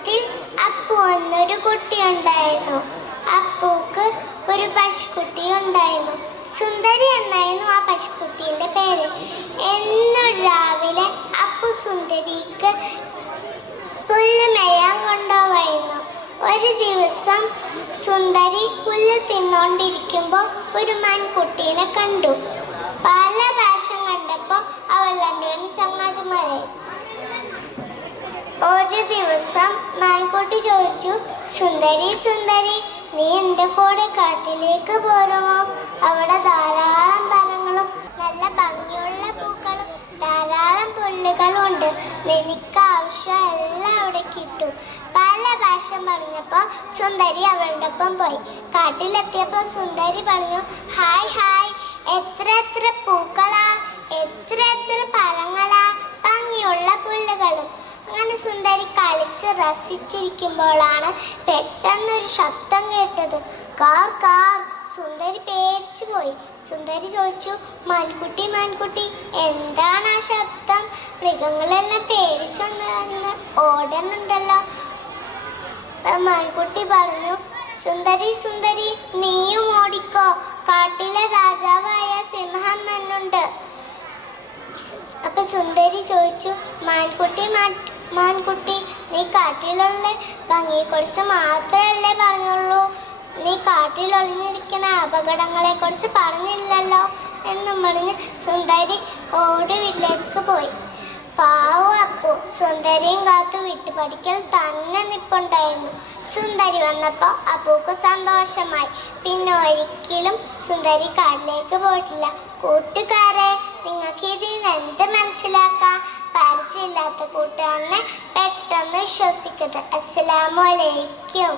കാട്ടിൽ അപ്പു എന്നൊരു കുട്ടി ഉണ്ടായിരുന്നു. അപ്പുക്ക് ഒരു പശുക്കുട്ടി ഉണ്ടായിരുന്നു. സുന്ദരി എന്നായിരുന്നു ആ പശുക്കുട്ടിയുടെ പേര്. എന്നും രാവിലെ അപ്പു സുന്ദരിക്ക് പുല്ല് മേയാൻ കൊണ്ടുപോയിരുന്നു. ഒരു ദിവസം സുന്ദരി പുല്ല് തിന്നോണ്ടിരിക്കുമ്പോൾ ഒരു മാൻകുട്ടീനെ കണ്ടു. പല പ്രാവശ്യം കണ്ടപ്പോൾ അവൾ രണ്ടുപേരും ചങ്ങാതിമാരായി. ഒരു ദിവസം മാൻകുട്ടി ചോദിച്ചു, സുന്ദരി സുന്ദരി, നീ എൻ്റെ കൂടെ കാട്ടിലേക്ക് പോരുമോ? അവിടെ ധാരാളം മരങ്ങളും നല്ല ഭംഗിയുള്ള പൂക്കളും ധാരാളം പുല്ലുകളും ഉണ്ട്. നിനക്ക് ആവശ്യം എല്ലാം അവിടെ കിട്ടും. പല പ്രാവശ്യം പറഞ്ഞപ്പോൾ സുന്ദരി അവളുടെ ഒപ്പം പോയി. കാട്ടിലെത്തിയപ്പോൾ സുന്ദരി പറഞ്ഞു, ഹായ് ഹായ്, എത്ര എത്ര പൂക്കളാ, എത്ര എത്ര പഴങ്ങളാ, ഭംഗിയുള്ള പുല്ലുകളും. അങ്ങനെ സുന്ദരി കളിച്ച് രസിച്ചിരിക്കുമ്പോഴാണ് പെട്ടെന്നൊരു ശബ്ദം കേട്ടത്. Car car. സുന്ദരി പേടിച്ചു പോയി. സുന്ദരി ചോദിച്ചു, മാൻകുട്ടി മാൻകുട്ടി, എന്താണ് ആ ശബ്ദം? മൃഗങ്ങളെല്ലാം പേടിച്ചൊന്ന് ഓടുന്നുണ്ടല്ലോ. മാൻകുട്ടി പറഞ്ഞു, സുന്ദരി സുന്ദരി, നീയും ഓടിക്കോ, കാട്ടിലെ രാജാവായ സിംഹം എന്നുണ്ട്. അപ്പൊ സുന്ദരി ചോദിച്ചു, മാൻകുട്ടി, നീ കാട്ടിലുള്ള ഭംഗിയെക്കുറിച്ച് മാത്രമല്ലേ പറഞ്ഞുള്ളൂ, നീ കാട്ടിൽ ഒളിഞ്ഞിരിക്കുന്ന അപകടങ്ങളെ കുറിച്ച് പറഞ്ഞില്ലല്ലോ എന്നും പറഞ്ഞ് സുന്ദരി ഓടി വീട്ടിലേക്ക് പോയി. പാവം അപ്പു സുന്ദരിയും കാത്തു വീട്ടുപടിക്കൽ തന്നെ നിപ്പുണ്ടായിരുന്നു. സുന്ദരി വന്നപ്പോൾ അപ്പുക്ക് സന്തോഷമായി. പിന്നെ ഒരിക്കലും സുന്ദരി കാട്ടിലേക്ക് പോയിട്ടില്ല. കൂട്ടുകാരെ, നിങ്ങൾക്ക് ഇതിൽ നിന്ന് എന്ത് മനസ്സിലാക്കാം? പരിചയമില്ലാത്ത കൂട്ടുകാരനെ പെട്ടെന്ന് വിശ്വസിക്കരുത്. അസ്സലാമു അലൈക്കും.